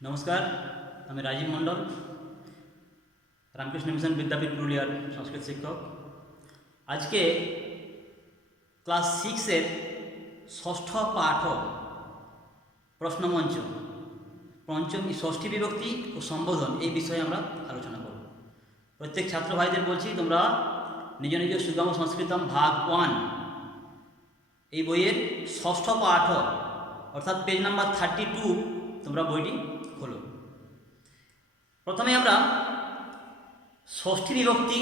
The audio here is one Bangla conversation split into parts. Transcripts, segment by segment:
নমস্কার, আমি রাজীব মণ্ডল, রামকৃষ্ণ মিশন বিদ্যাপীঠ পুরুলিয়ার সংস্কৃত শিক্ষক। আজকে ক্লাস 6-এর ষষ্ঠ পাঠ প্রশ্নমঞ্চ পঞ্চমী ষষ্ঠী বিভক্তি ও সম্বোধন এই বিষয়ে আমরা আলোচনা করব। প্রত্যেক ছাত্র ভাইদের বলছি, তোমরা নিজ নিজ সুগম সংস্কৃতম ভাগ 1 এই বইয়ের ষষ্ঠ পাঠ অর্থাৎ পেজ নাম্বার 32 তোমরা বইটি খোলো। প্রথমে আমরা ষষ্ঠী বিভক্তি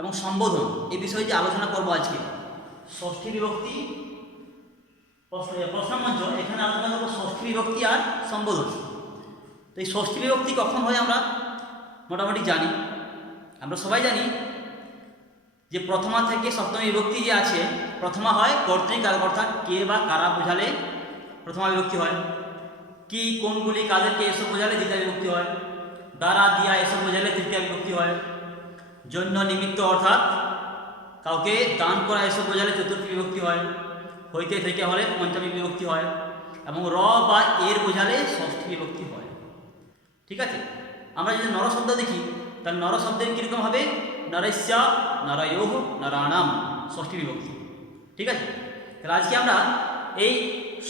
এবং সম্বোধন এই বিষয়ে যে আলোচনা করব আজকে। ষষ্ঠী বিভক্তি প্রশ্নমঞ্চ, এখানে আলোচনা করবো ষষ্ঠী বিভক্তি আর সম্বোধন। তো এই ষষ্ঠী বিভক্তি কখন হয় আমরা মোটামুটি জানি, আমরা সবাই জানি যে প্রথমা থেকে সপ্তমী বিভক্তি যে আছে, প্রথমা হয় কর্তৃকারক অর্থাৎ কে বা কারা বোঝালে প্রথমা বিভক্তি হয়, কি কোনগুলি কাদেরকে এসব বোঝালে দ্বিতীয় বিভক্তি হয়, দ্বারা দিয়া এসব বোঝালে তৃতীয় বিভক্তি হয়, জন্য নিমিত্ত অর্থাৎ কাউকে দান করা এসব বোঝালে চতুর্থী বিভক্তি হয়, হইতে থেকে হলে পঞ্চমী বিভক্তি হয় এবং র বা এর বোঝালে ষষ্ঠী বিভক্তি হয়। ঠিক আছে, আমরা যদি নর শব্দ দেখি তাহলে নর শব্দের কীরকম হবে, নরস্য নরয়োঃ নরাণাম, ষষ্ঠী বিভক্তি। ঠিক আছে, তাহলে আজকে আমরা এই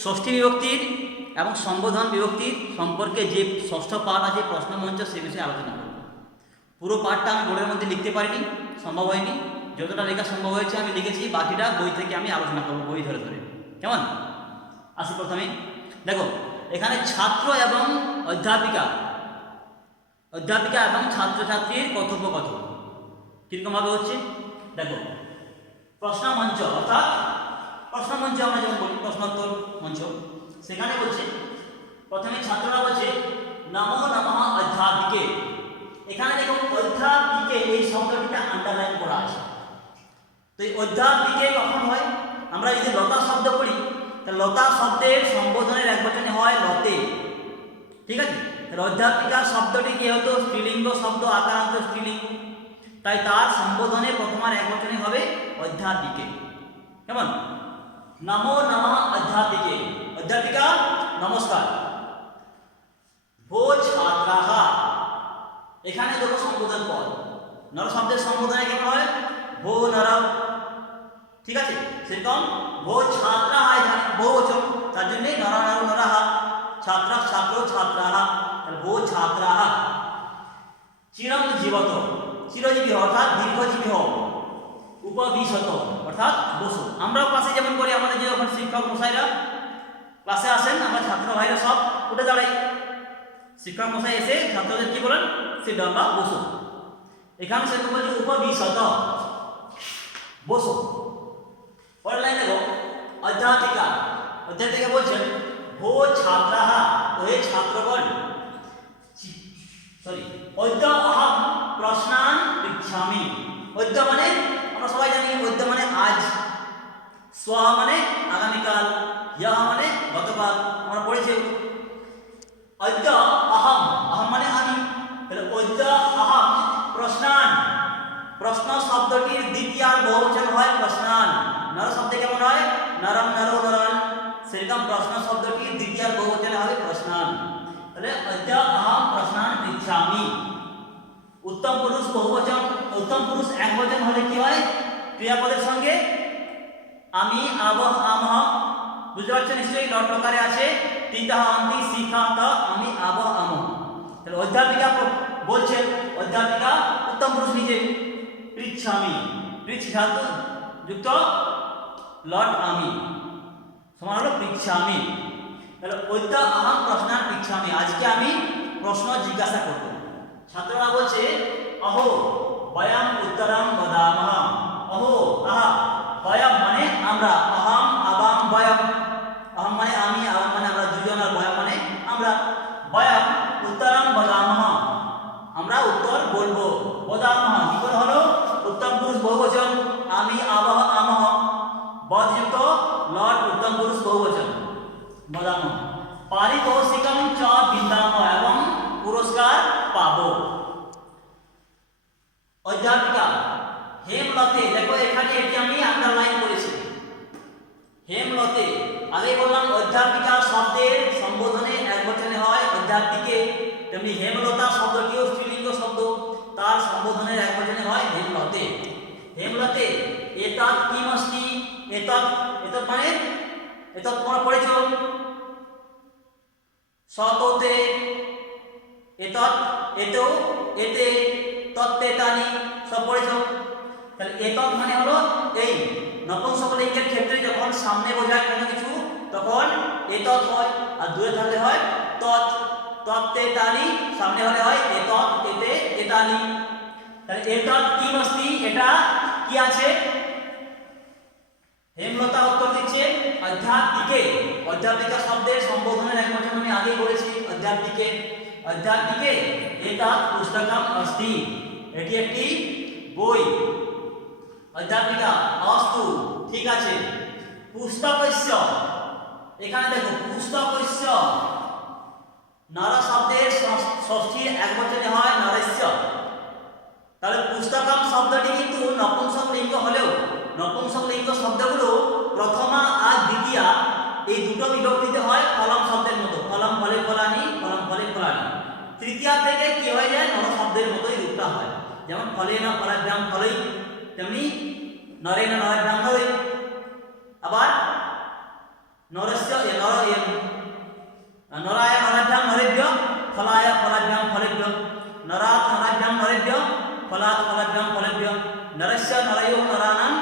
ষষ্ঠী বিভক্তির এবং সম্বোধন বিভক্তির সম্পর্কে যে ষষ্ঠ পাঠ আছে প্রশ্নমঞ্চ সে বিষয়ে আলোচনা করব। পুরো পাঠটা আমি বোর্ডের মধ্যে লিখতে পারিনি, সম্ভব হয়নি, যতটা লেখা সম্ভব হয়েছে আমি লিখেছি, বাকিটা বই থেকে আমি আলোচনা করব, বই ধরে ধরে। কেমন? আসি প্রথমে দেখো, এখানে ছাত্র এবং অধ্যাপিকা এবং ছাত্রছাত্রীর কথোপকথন কীরকমভাবে হচ্ছে দেখো। প্রশ্নমঞ্চ অর্থাৎ প্রশ্নমঞ্চ আমরা যেমন বলি প্রশ্নোত্তর মঞ্চ, সেখানে বলছে প্রথমে ছাত্ররা বলছে নমো নমঃ অধ্যাপিকে। এখানে দেখো অধ্যাপিকে এই শব্দটিটা আন্ডারলাইন করা আছে। তো এই অধ্যাপিকে কখন হয়, আমরা যদি লতা শব্দ পড়ি তাহলে লতা শব্দের সম্বোধনের একবচনে হয় লতে। ঠিক আছে, তাহলে অধ্যাপিকা শব্দটি কি হতো স্ত্রীলিঙ্গ শব্দ, আকারান্ত স্ত্রীলিঙ্গ, তাই তার সম্বোধনে প্রথমার একবচনে হবে অধ্যাপিকে। কেমন? নমো নমঃ অধ্যাপিকে, অধ্যাপিকা নমস্কার। ভো ছাত্রাঃ, এখানে দেখো সম্বোধন পদ, নর শব্দের সম্বোধনে কেমন হয় ভো নর। ঠিক আছে, সেরকম ভো ছাত্রাঃ, এখানে বহুবচন, তার জন্য নর নর নরাঃ, ছাত্র ছাত্র ছাত্রাঃ, তাহলে ভো ছাত্রাঃ। চিরং জীবত, চিরজীবী অর্থাৎ দীর্ঘজীবী হও, উপবিশত অর্থাৎ বসো। আমরাও ক্লাসে যেমন করি, আমাদের যখন শিক্ষক মশাইরা ক্লাসে আসেন, আমরা ছাত্র ভাইরা সব উঠে দাঁড়াই, শিক্ষক মশাই এসে ছাত্রদের কি বলেন, সে ডাম্বা বসো। এখানে সেরকম বলছে উপবিশত, বসো। পরের লাইন দেখো, অধ্যাপিকা, অধ্যাপিকা বলছেন ভো ছাত্রাঃ, ওহে ছাত্রগণ, সরি অদ্য অহম প্রশ্নান পৃচ্ছামি। অদ্য মানে আমরা সবাই জানি, অদ্য মানে আজ, স্ব মানে আগামীকাল, ইয়ঃ মানে গতকাল, আমরা পড়েছি। অদ্য অহম, অহম মানে আমি, তাহলে অদ্য অহম প্রশ্নান, প্রশ্ন শব্দটির দ্বিতীয় বহুবচন হয় প্রশ্নান। নর শব্দে কেমন হয় নরম নরো নরান, সেরকম প্রশ্ন শব্দটির দ্বিতীয় বহুবচনে হবে প্রশ্নান। তাহলে অদ্য অহম প্রশ্নান পৃচ্ছামি। উত্তম পুরুষ বহুবচন, উত্তম পুরুষ একবচন হলে কি হয়, ক্রিয়াপদের সঙ্গে আমি আবহ আমহ, বুঝতে পারছো নিশ্চয়ই, লট লকারে আছে তিতাহ অন্তি শিখাত আমি আবহ আমহ। তাহলে অধ্যাপিকা বলছেন, অধ্যাপিকা উত্তম পুরুষ নিজে, পৃচ্ছামি, পৃচ্ছ ধাতু যুক্ত লট আমি সমান হলো পৃচ্ছামি। তাহলে অদ্য অহম প্রশ্নান পৃচ্ছামি, আজকে আমি প্রশ্ন জিজ্ঞাসা করব। ছাত্ররা বলছে অহো বয়ম উত্তরম বদামহ, অহো আহা, বয়ম মানে আমরা, অহম আবাম বয়ম, অহম মানে আমি, আবাম মানে আমরা দুজন, আর বয়ম মানে আমরা। বয়ম উত্তরম বদামহ, আমরা উত্তর বলবো। বদামহ কি করে হলো, উত্তম পুরুষ বহুবচন, আমি আবহ আমহ, বদযুক্ত লট উত্তম পুরুষ বহুবচন বদামহ। পারিতোষিকম চ বিন্দামহ, এবং পুরস্কার পাবো। অধ্যাপিকা হেমলতে, দেখো এখানে এটি আমি আন্ডারলাইন করেছি, হেমলতে। আগে বললাম অধ্যাপিকা শব্দের সম্বোধনে একবচনে হয় অধ্যাত্মিকে, তেমনি হেমলতা শব্দটিও স্ত্রীলিঙ্গ শব্দ, তার সম্বোধনের একবচনে হয় হেমলতে। হেমলতে এতৎ কিমস্তি, এতৎ এতৎ মানে এতৎ তোমরা পড়েছো সততে, এতৎ এতো এতে তত্তেতানি সব পড়েছো। তাহলে এতৎ মানে হলো এই নপুংসকলিঙ্গের ক্ষেত্রে যখন সামনে বোঝায় কোনো কিছু তখন এতৎ হয়, আর দূরে থাকলে হয় তৎ। তত্তেতানি সামনে হলে হয় এতৎ এতে এতানি। তাহলে এতৎ কিমস্তি, এটা কি আছে? হেমলতা উত্তর দিচ্ছে অধ্যাত্মিকে। অধ্যাত্মিকা শব্দের সম্বোধনের একবচন আমি আগেই বলেছি অধ্যাত্মিকে। অধ্যাত্মিকে এতৎ পুস্তকম অস্তি, এটি একটি বই। অধ্যাত্মিকা অস্তু, ঠিক আছে। পুস্তকস্য, এখানে দেখো পুস্তকস্য নর শব্দের ষষ্ঠীর একবচনে হয় নরস্য। তাহলে পুস্তকম শব্দটি কিন্তু নপুংসক লিঙ্গ হলেও নপুংসক লিঙ্গ শব্দগুলো প্রথমা আর দ্বিতীয়া এই দুটো বিভক্তিতে হয় ফলম শব্দের মতো, ফলম ফলে ফলানি, ফলম ফলে ফলানি। তৃতীয়া থেকে কি হয়ে যায়? নর শব্দের মতোই রূপটা হয়, যেমন ফলে না ফলাভ্যাম ফলই, তেমনি নরে না নরাভ্যাম নরে। আবার নরস্য নরায় নরাভ্যাম নরেভ্য, ফলায় ফলাভ্যাম ফলেভ্য, নরাৎ নরাভ্যাম নরেভ্য, ফলাৎ ফলাভ্যাম ফলেভ্য, নরস্য নরয়োঃ নরানাম,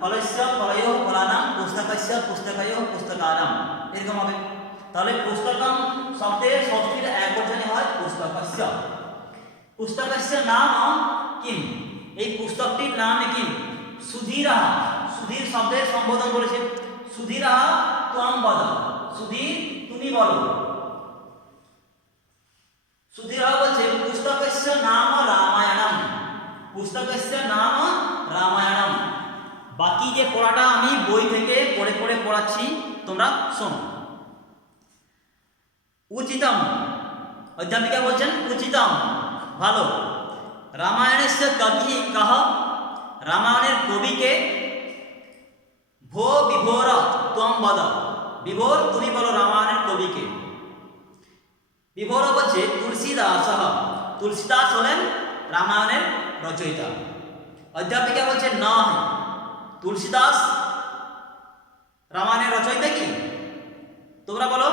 ফলস্য ফলয়োঃ ফলানাম, পুস্তকস্য পুস্তকয়োঃ পুস্তকানাম, এরকম হবে। তাহলে পুস্তকম শব্দের ষষ্ঠীর একবচনে হয় পুস্তকস্য। পুস্তকস্য নাম কিম, এই পুস্তকটির নাম কি? সুধীরः, সুধীর শব্দের সম্বোধন করেছে। সুধীরः ত্বং বদ, সুধীর তুমি বলো। সুধীরः বলছে পুস্তকস্য নাম রামায়ণম, পুস্তকস্য নাম রামায়ণম। বাকি যে পড়াটা আমি বই থেকে পড়ে পড়ে পড়াচ্ছি তোমরা শোনো। উচিতম, অধ্যাপিকা বলছেন উচিতম ভালো। রামায়ণস্য কবি কহ, রামায়ণের কবিকে? ভো বিভোর ত্বং বদ, বিভোর তুমি বলো রামায়ণের কবিকে। বিভোর বলছে তুলসীদাস, তুলসীদাস হলেন রামায়ণের রচয়িতা। অধ্যাপিকা বলছে না, তুলসীদাস রামায়ণের রচয়িতা কি? তোমরা বলো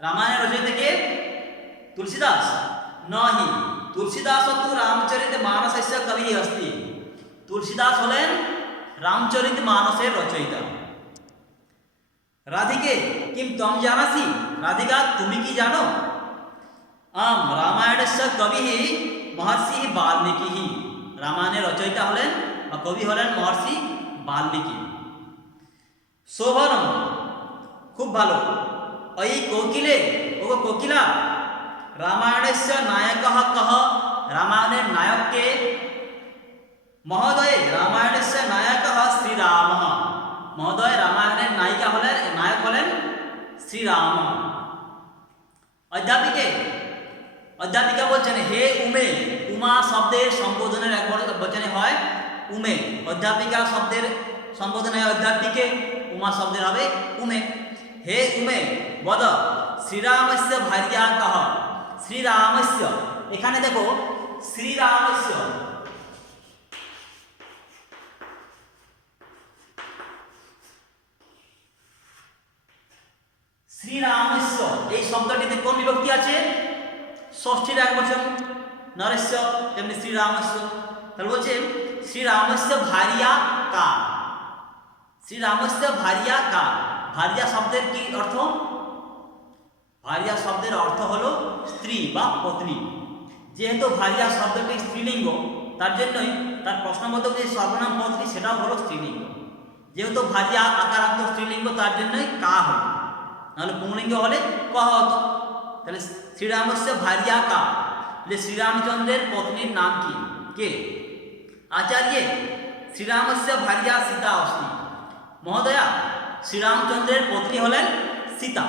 রামায়ণের রচয়িতা কে? তুলসীদাস নহি, তুলসীদাস তু রামচরিত মানসস্য কবি अस्ति, তুলসীদাস হলেন রামচরিত মানসের রচয়িতা। রাধিকে কিম ত্বং জানাসি, রাধিকা তুমি কি জানো? আম রামায়ণস্য কবি মহর্ষি বাল্মীকি, রামায়ণের রচয়িতা হলেন বা কবি হলেন মহর্ষি বাল্মীকি। শোভনম খুব ভালো। ওই কোকিলে, ও কোকিলা, রামায়ণস্য নায়কঃ কহ, রামায়ণের নায়ককে? মহোদয় রামায়ণস্য নায়কঃ শ্রীরামঃ, মহোদয় রামায়ণের নায়িকা হলেন, নায়ক হলেন শ্রীরাম। অধ্যাপিকে, অধ্যাপিকা বলছেন হে উমে, উমা শব্দের সম্বোধনের একবচনে হয় উমে। অধ্যাপিকা শব্দের সম্বোধনে হয় অধ্যাপিকে, উমা শব্দের হবে উমে। হে উমে বদ শ্রীরামস্য ভার্যা কহ, শ্রীরামস্য, এখানে দেখো শ্রীরামস্য, শ্রীরামস্য এই শব্দটিতে কোন বিভক্তি আছে? ষষ্ঠীর একবচন নরস্য, তেমনি শ্রীরামস্য। তাহলে বলছে শ্রীরামস্য ভার্যা কা, শ্রীরামস্য ভার্যা কা। ভার্যা শব্দের কি অর্থ? ভার্যা শব্দের অর্থ হলো স্ত্রী বা পত্নী। যেহেতু ভার্যা শব্দটি স্ত্রীলিঙ্গ তার জন্যই তার প্রশ্নবোধক যে সর্বনাম পদটি সেটাও হলো স্ত্রীলিঙ্গ। যেহেতু ভার্যা আকারান্ত স্ত্রীলিঙ্গ তার জন্যই কা হলো, নাহলে পুংলিঙ্গ হলে কহ হতো। তাহলে শ্রীরামস্য ভার্যা কা, তাহলে শ্রীরামচন্দ্রের পত্নীর নাম কি? কে? আচার্য শ্রীরামস্য ভার্যা সীতা অস্তি, মহোদয়া শ্রীরামচন্দ্রের পত্নী হলেন সীতা।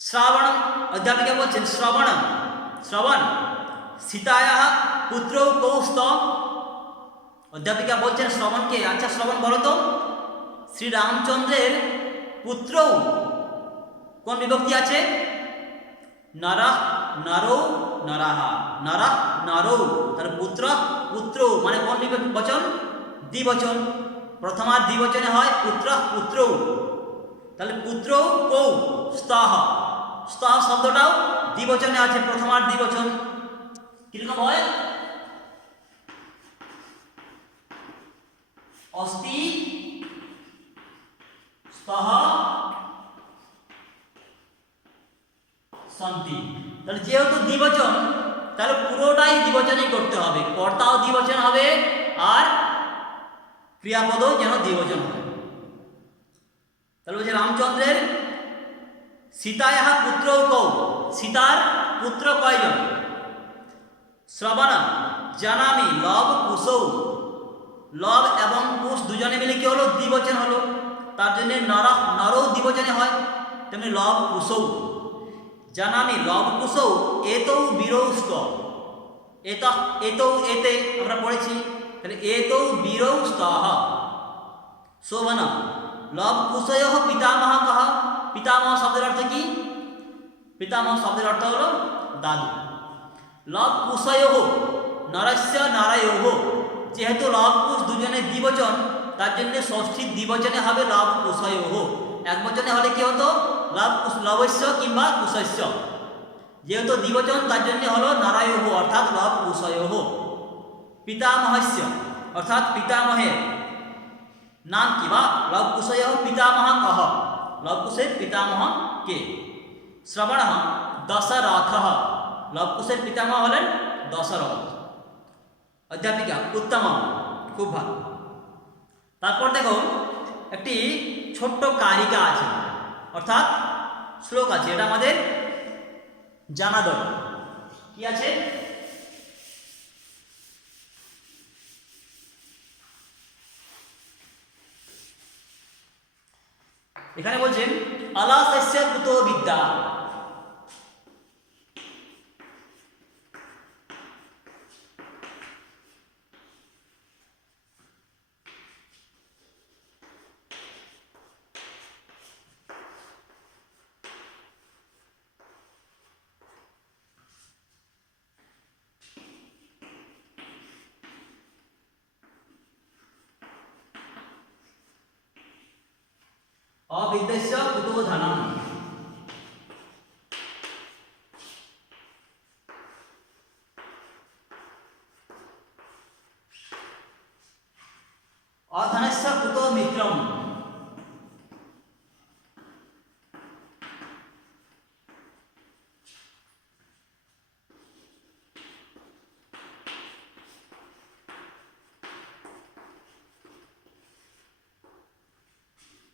শ্রাবণ, অধ্যাপিকা বলছেন শ্রবণ, শ্রবণ সীতায়া পুত্র কৌস্ত, অধ্যাপিকা বলছেন শ্রবণকে, আচ্ছা শ্রবণ বলো তো শ্রীরামচন্দ্রের পুত্র কোন বিভক্তি আছে? নরঃ নরৌ নরাহা, নরঃ নরৌ, তাহলে পুত্র পুত্র মানে কোন বচন? দ্বিবচন। প্রথমার দ্বিবচনে হয় পুত্র পুত্রৌ, তাহলে পুত্র কৌ স্তঃ, স্তঃ শব্দটাও দ্বিবচনে আছে, প্রথমার দ্বিবচন। কিরকম হয়? অস্তি স্তঃ সন্তি। তাহলে যেহেতু দ্বিবচন, তাহলে পুরোটাই দ্বিবচনই করতে হবে, কর্তাও দ্বিবচন হবে আর ক্রিয়াপদও যেন দ্বিবচন হবে। তাহলে বলছে রামচন্দ্রের সীতায়াহ পুত্র কৌ, সীতার পুত্র কয়জন? শ্রবণ জানামি লব কুশৌ, লব এবং কুশ দুজনে মিলে কি হলো? দ্বিবচন হলো, তার জন্য নরঃ নরৌ দ্বিবচনে হয়, তেমনি লব কুশৌ। জানামি লব কুশৌ এতৌ বীরৌ স্ত, এতৌ এতে আমরা পড়েছি, তাহলে এতৌ বীরৌ স্তঃ। শোভন লব কুশয়োঃ পিতামহ কহ, পিতামহ শব্দের অর্থ কি? পিতামহ শব্দের অর্থ হলো দাদু। লব কুশয়োঃ নরস্য নারায়োঃ, যেহেতু লব কুশ দুজনে দ্বিবচন, তার জন্য ষষ্ঠী দ্বিবচনে হবে লব কুশয়োঃ। এক বচনে হলে কি হতো? লব কুশ লবস্য কিংবা কুশস্য। যেহেতু দ্বিবচন তার জন্য হলো নারায়োঃ অর্থাৎ লব কুশয়োঃ। পিতামহস্য অর্থাৎ পিতামহের নাম কি? বা লব কুশয়োঃ পিতামহ কহ, লব কুশের পিতামহ কে? শ্রবণ দশরথঃ, লব কুশের পিতামহ হলেন দশরথ। অধ্যাপিকা উত্তম, খুব ভালো। তারপর দেখো একটি ছোট্ট কারিকা আছে, অর্থাৎ শ্লোক আছে, এটা আমাদের জানা দরকার। কি আছে? এখানে বলছেন আলাসস্য কুতো বিদ্যা, অবিদ্যস্য কুতো ধনম। অধনস্য কুতো মিত্রম।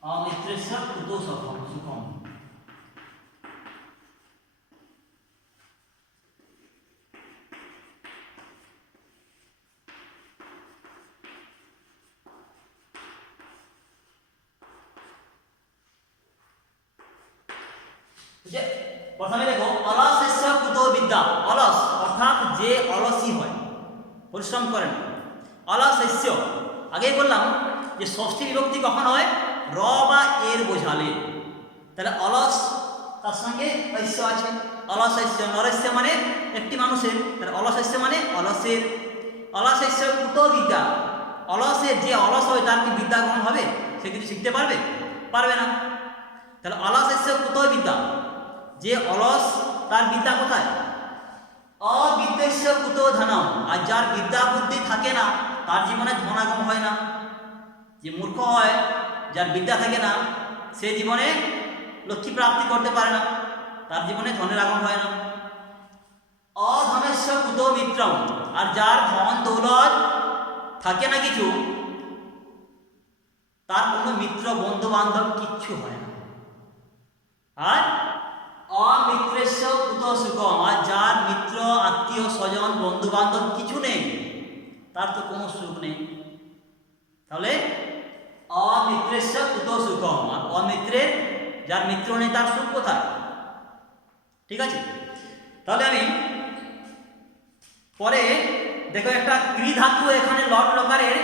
অমিত্রস্য কুতো সুখম সুখম। প্রথমে দেখো অলসস্য কুতো বিদ্যা, অলস অর্থাৎ যে অলসী হয়, পরিশ্রম করেন। অলসস্য আগেই বললাম যে ষষ্ঠী বিভক্তি কখন হয়? র বা এর বোঝালে। তাহলে অলস তার সঙ্গে ঐশ্য আছে, অলসস্য নরস্য মানে একটি মানুষের, তাহলে অলসস্য মানে অলসের। অলসস্য কুতো বিদ্যা, অলসের যে অলস হয় তার কি বিদ্যা গ্রহণ হবে? সে কিছু শিখতে পারবে? পারবে না। তাহলে অলসস্য কুতো বিদ্যা, যে অলস তার বিদ্যা কোথায়? অবিদ্যস্য কুতো ধনম, আর যার বিদ্যা বুদ্ধি থাকে না তার জীবনে ধনাগম হয় না। যে মূর্খ হয়, যার বিদ্যা থাকে না, সে জীবনে লক্ষ্মী প্রাপ্তি করতে পারে না, তার জীবনে ধনের আগমন হয় না। অধনস্য কুতো মিত্রম, আর যার ধন দৌলত থাকে না কিছু, তার কোনো মিত্র বন্ধু বান্ধব কিচ্ছু হয় না। আর অমিত্রেস্য কুতো সুখম, আর যার মিত্র আত্মীয় স্বজন বন্ধু বান্ধব কিছু নেই, তার তো কোনো সুখ নেই। তাহলে অমিত্রেস্য কুতো সুখম, আর অমিত্রের যার মিত্র নেই তার সুখ কোথায়? ঠিক আছে, তাহলে আমি পরে দেখো একটা ক্রি ধাতু এখানে লট লকারের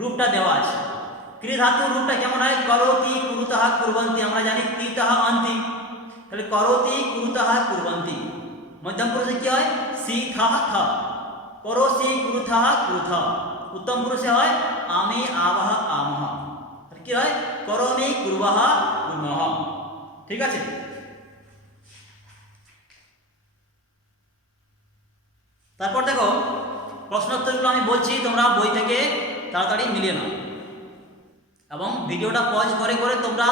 রূপটা দেওয়া আছে। ক্রি ধাতুর রূপটা কেমন হয়? করতি কুরুতঃ কুর্বন্তি, আমরা জানি কৃতঃ অন্তি, তাহলে করতি কুরুতাহ কুরবন্তি, মধ্যম পুরুষে কি হয় সি থাহ থ, করসি কুরুথাহ কুরুথ, উত্তম পুরুষে হয় আমি আবহ আমহ, তাহলে কি হয় করমি কুরবাহ কুর্মহ। ঠিক আছে, তারপর দেখো প্রশ্নোত্তরগুলো আমি বলছি, তোমরা বই থেকে তাড়াতাড়ি মিলিয়ে নাও এবং ভিডিওটা পজ করে করে তোমরা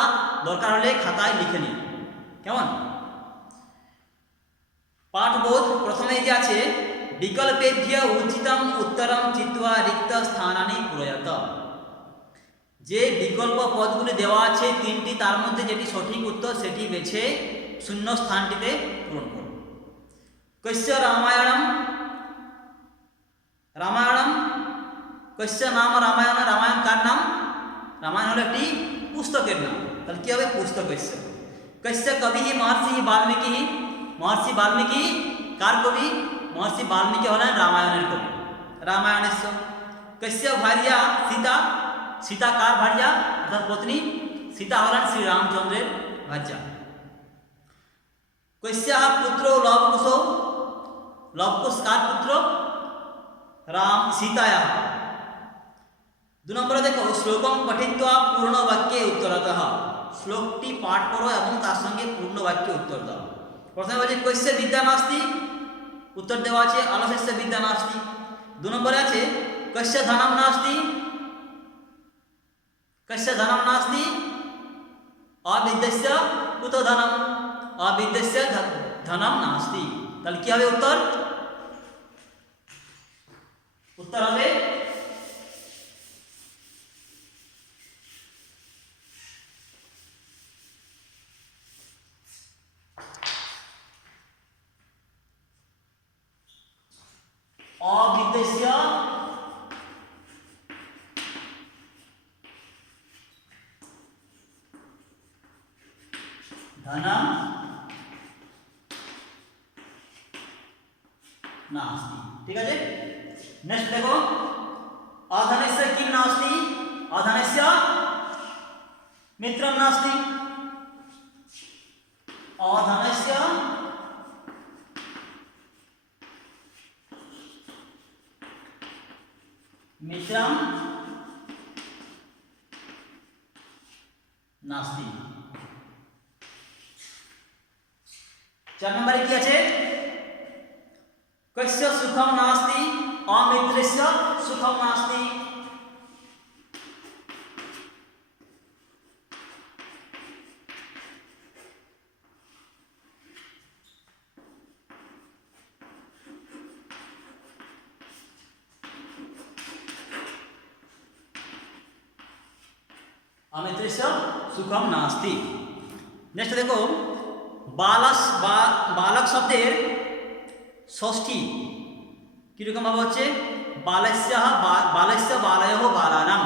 দরকার হলে খাতায় লিখে নিও, কেমন? পাঠবোধ প্রথমে যে আছে বিকল্পেভ্য উচিতম উত্তরম চিত্বা রিক্ত স্থানানি পূরয়ত, যে বিকল্প পদগুলি দেওয়া আছে তিনটি, তার মধ্যে যেটি সঠিক উত্তর সেটি বেছে শূন্য স্থানটিতে পূরণ করো। কস্য রামায়ণম, রামায়ণম কস্য নাম রামায়ণ, রামায়ণ কার নাম? রামায়ণ হলো একটি পুস্তকের নাম, তাহলে কি হবে পুস্তকস্য। কস্য কবি মহর্ষি বাল্মীকি, মহর্ষি বাল্মীকি কার কবি? মহর্ষি বাল্মীকি হলেন রামায়ণের কবি, রামায়ণেস্য। কস্য ভার্যা সীতা, সীতা কার ভার্যা অর্থাৎ পত্নী? সীতা হলেন শ্রী রামচন্দ্রের ভার্যা। কস্য পুত্র লবকুশ, লবকুশ কার পুত্র? রাম সীতায়া। 2 নম্বরে দেখো শ্লোকম পঠিত্বা পূর্ণ বাক্যে উত্তরতঃ, শ্লোকটি পাঠ করো এবং তার সঙ্গে পূর্ণ বাক্যে উত্তর দাও। প্রথমে বলছে কস্য বিদ্যা নাস্তি, উত্তর দেওয়া আছে অলসস্য বিদ্যা নাস্তি। 2 নম্বরে আছে কস্য ধনম নাস্তি, কস্য ধনম নাস্তি অবিদ্যস্য কুতো ধনম, অবিদ্যস্য ধনম নাস্তি। তাহলে কি হবে উত্তর? উত্তর হবে অবিদ্যস্য ধনম নাস্তি। ঠিক আছে, নেক্সট দেখো অধনস্য কিম নাস্তি, অধনস্য মিত্রম নাস্তি, অধনস্য মিত্রম নাস্তি। 4 নম্বরে কি আছে? কস্য সুখম নাস্তি অমিত্রস্য সুখম নাস্তি। অমিত্রস্য সুখম নাস্তি। নেক্সট দেখো বালস বা বালক শব্দের ষষ্ঠী কিরকম ভাবে হচ্ছে? বালস্য বালস্য বালয়ঃ বালানাম।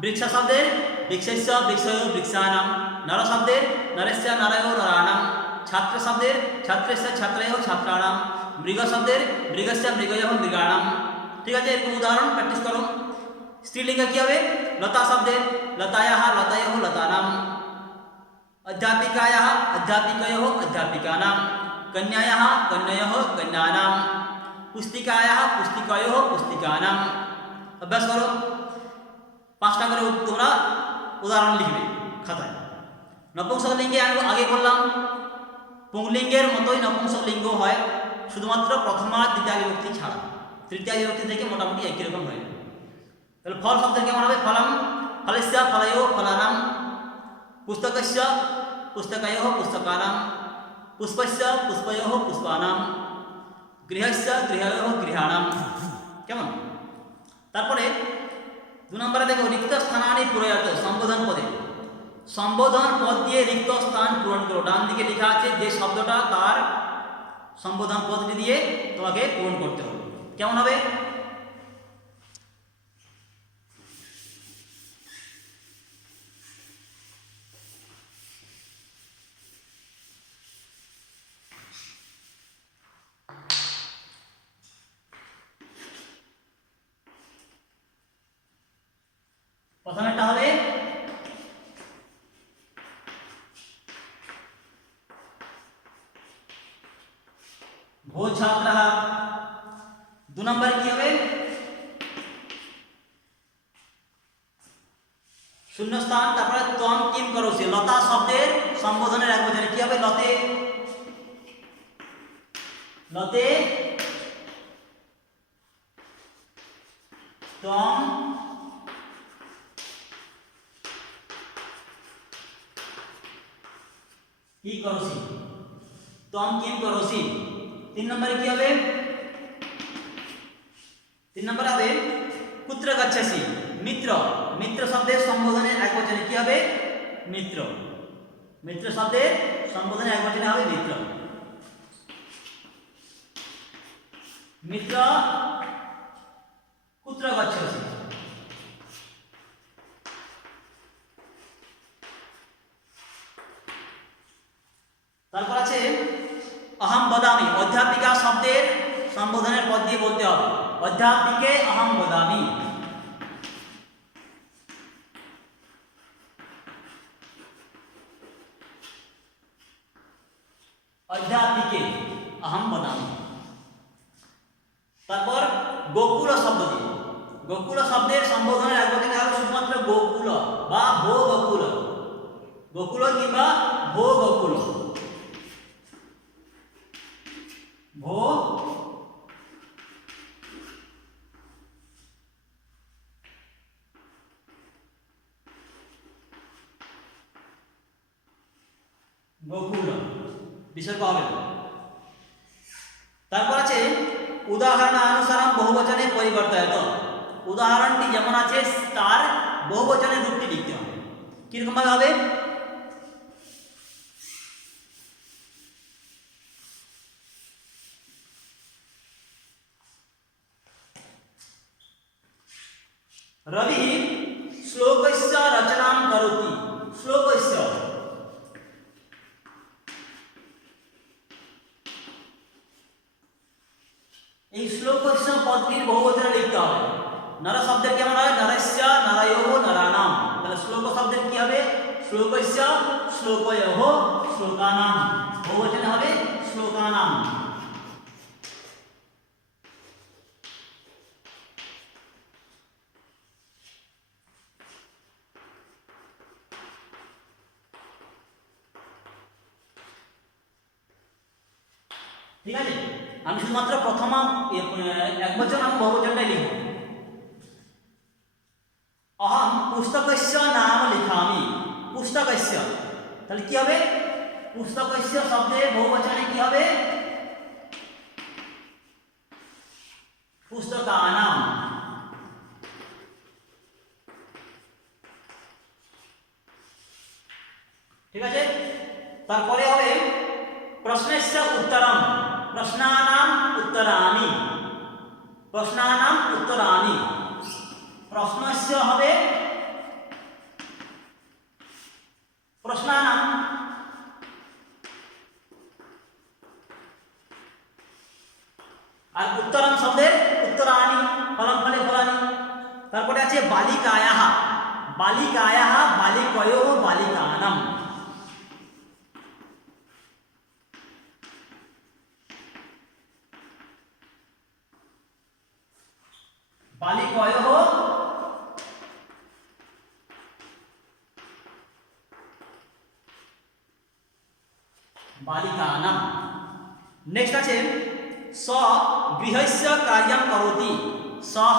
বৃক্ষ শব্দের বৃক্ষস্য বৃক্ষয়ো বৃক্ষানাম। নর শব্দের নরস্য নরয়ো নরানাম। ছাত্র শব্দের ছাত্রস্য ছাত্রয়ো ছাত্রানাম। মৃগ শব্দের মৃগস্য মৃগয়ো মৃগানাম। ঠিক আছে, এরকম উদাহরণ প্র্যাকটিস করো। স্ত্রীলিঙ্গ কি হবে? লতা শব্দের লতায়াः লতয়ো লতানাম। अध्यापिकायाः अध्यापिकयोः अध्यापिकानां। कन्यायाः कन्ययोः कन्यानां। पुस्तिकायाः पुस्तिकयोः पुस्तिकानां। अभ्यास करो, 5টা করে তোমরা উদাহরণ লিখবে খাতায়। নপুংসকলিঙ্গে আমি আগে বললাম পুংলিঙ্গের মতোই নপুংসকলিঙ্গ হয়, শুধুমাত্র প্রথমা দ্বিতীয় বিভক্তি ছাড়া, তৃতীয় বিভক্তি থেকে মোটামুটি একই রকম হয়। তাহলে ফল শব্দের কেমন হবে? ফলম ফলস্য ফলয়ো ফলানাম। पुस्तकस्य पुस्तकयोः पुस्तकानां। पुष्पस्य पुष्पयोः पुष्पानां। गृहस्य गृहयोः गृहाणां। কেমন? তারপরে 2 নম্বরে দেখো রিক্ত স্থানানি পূরয়ত, সম্বোধন পদে। সম্বোধন পদ দিয়ে রিক্ত স্থান পূরণ করো। ডান দিকে লেখা আছে যে শব্দটা তার সম্বোধন পদটি দিয়ে তোমাকে পূরণ করতে হবে। কেমন হবে? প্রথমেরটা হবে শূন্যস্থান, তারপরে ত্বম কিম করোসি, লতা শব্দের সম্বোধনের একবচনে কি হবে? লতে, লতে ত্বম কি করোসি, ত্বম কিম করোসি। 3 নম্বরে কি হবে? 3 নম্বরে হবে কুত্র গচ্ছসি, মিত্র, মিত্র শব্দের সম্বোধনের একবচনে কি হবে? মিত্র, মিত্র শব্দের সম্বোধনের একবচনে হবে মিত্র, মিত্র কুত্র গচ্ছসি। তারপর আছে অহম বদামি, অধ্যাপিকা শব্দের সম্বোধনের পদ দিয়ে বলতে হবে, অধ্যাপিকে অহম বদামি, অধ্যাপিকে অহম বদামি। তারপর গোকুল শব্দ দিয়ে, গোকুল শব্দের সম্বোধনের একবচনে হবে শুধুমাত্র গোকুল বা ভো গোকুল, গোকুল কিংবা ভো গোকুল, ভো গোকুল, বিসর্গ হবে। তারপর আছে উদাহরণানুসারম বহুবচনে পরিবর্তয়ত, উদাহরণটি যেমন আছে তার বহুবচনের রূপটি লিখতে হবে। কিরকম ভাবে হবে? রবি শ্লোকস্য রচনাং করোতি, শ্লোকস্য, এই শ্লোকস্য পদটির বহুবচনে লিখতে হবে। নর শব্দের কেমন হয়? নরস্য, নরয়োঃ, নরাণাম। তাহলে শ্লোক শব্দের কি হবে? শ্লোকস্য, শ্লোকয়োঃ, শ্লোকানাম, বহুবচনে হবে শ্লোকানাম। ঠিক আছে, আমি শুধুমাত্র প্রথম একবচন এবং বহুবচনটাই লিখব। অহম পুস্তকস্য নাম লিখামি, পুস্তকস্য, তাহলে কি হবে? পুস্তকস্য শব্দের বহুবচনে কি হবে? পুস্তকানাম। ঠিক আছে, তারপরে হবে প্রশ্নস্য উত্তরম, প্রশ্নানাম উত্তরাণি, প্রশ্নানাম উত্তরাণি, প্রশ্নস্য হবে প্রশ্নানাম, আর উত্তরম শব্দের উত্তরাণি, ফলম ফলে ফলানি। তারপরে আছে বালিকায়াহ, বালিকায়াহ, বালিকয়োঃ, বালিকানাম, বালিকয়োঃ, বালিকানাম। নেক্সট আছে স গৃহস্য কার্যং করোতি, সহ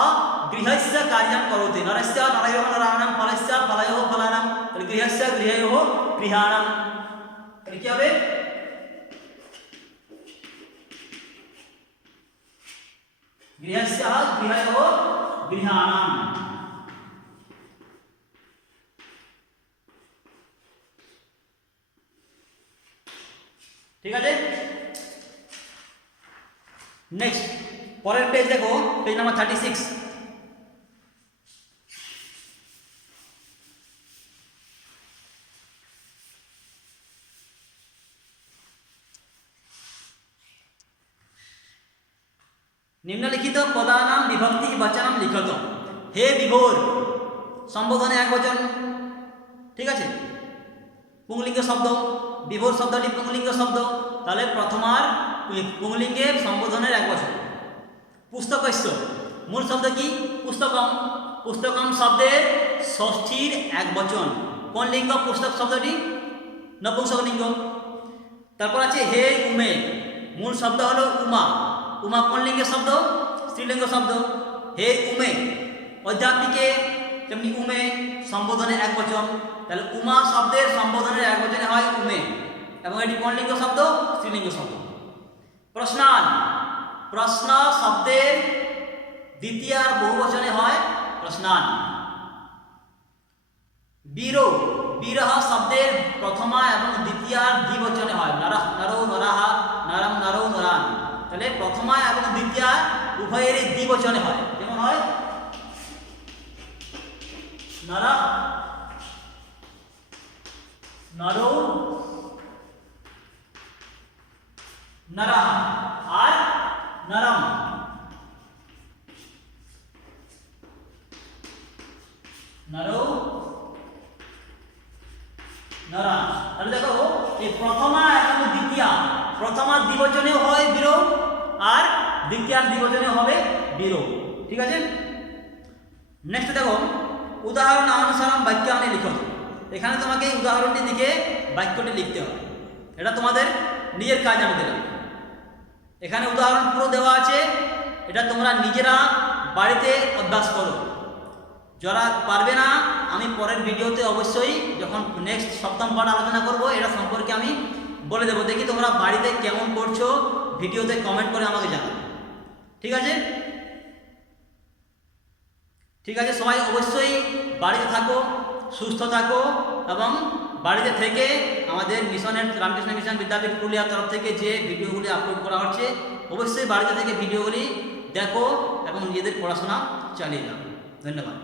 গৃহস্য কার্যং করোতি, নরস্য, নরয়োঃ, নরাণাম, ফলস্য, ফলয়োঃ, ফলানাম। তাহলে গৃহস্য, গৃহয়োঃ, গৃহাণাম, তাহলে কি হবে? গৃহস্য, গৃহয়োঃ, গৃহাণাম। ঠিক আছে, নেক্সট পরের পেজ দেখো, পেজ নাম্বার 36। নিম্নলিখিত পদানাম বিভক্তি বচনম লিখত, হে বিভোর সম্বোধনে একবচন। ঠিক আছে, পুংলিঙ্গ শব্দ, বিভোর শব্দটি পুংলিঙ্গ শব্দ, তাহলে প্রথমার পুংলিঙ্গের সম্বোধনের একবচন। পুস্তকস্য মূল শব্দ কি? পুস্তকম। পুস্তকম শব্দের ষষ্ঠীর একবচন। কোন লিঙ্গ পুস্তক শব্দটি? নপুংসক লিঙ্গ। তারপর আছে হে উমে, মূল শব্দ হলো উমা। উমা কোন লিঙ্গের শব্দ? স্ত্রীলিঙ্গ শব্দ। হে উমে, অধ্যাত্মিকে তেমনি উমে সম্বোধনের একবচন। তাহলে উমা শব্দের সম্বোধনের একবচনে হয় উমে, এবং এটি কোন লিঙ্গ শব্দ? স্ত্রীলিঙ্গ শব্দ। প্রশ্নান, প্রশ্ন শব্দের দ্বিতীয়ার বহুবচনে হয় প্রশ্নান। বীরো, বীরহ শব্দের প্রথমা এবং দ্বিতীয়ার দ্বিবচনে হয় নরহ নরো নরাহা, নরম নরো নরান। তাহলে প্রথমা এবং দ্বিতীয়া উভয়েরই দ্বিবচনে হয়। যেমন হয় নরহ নরো নরাহা, আর নরম নরো নরান। তাহলে দেখো এই প্রথমা এবং দ্বিতীয়া, প্রথমা দ্বিবচনেও হয় বীরো, আর দ্বিতীয়ার দ্বিবচনে হবে বীরো। ঠিক আছে। নেক্সট দেখো উদাহরণ অনুসারম বাক্যানি লিখো। এখানে তোমাকে এই উদাহরণটি দিকে বাক্যটি লিখতে হবে। এটা তোমাদের নিজের কাজ আমি দিলাম। এখানে উদাহরণ পুরো দেওয়া আছে, এটা তোমরা নিজেরা বাড়িতে অভ্যাস করো। যারা পারবে না, আমি পরের ভিডিওতে অবশ্যই যখন নেক্সট সপ্তম পাঠ আলোচনা করব এটা সম্পর্কে আমি বলে দেবো। দেখি তোমরা বাড়িতে কেমন করছো, ভিডিওতে কমেন্ট করে আমাকে জানাও। ঠিক আছে? ঠিক আছে, সবাই অবশ্যই বাড়িতে থাকো, সুস্থ থাকো, এবং বাড়িতে থেকে আমাদের মিশনের রামকৃষ্ণ মিশন বিদ্যাপীঠ পুরুলিয়ার তরফ থেকে যে ভিডিওগুলি আপলোড করা হচ্ছে অবশ্যই বাড়িতে থেকে ভিডিওগুলি দেখো এবং নিজেদের পড়াশোনা চালিয়ে যাও। ধন্যবাদ।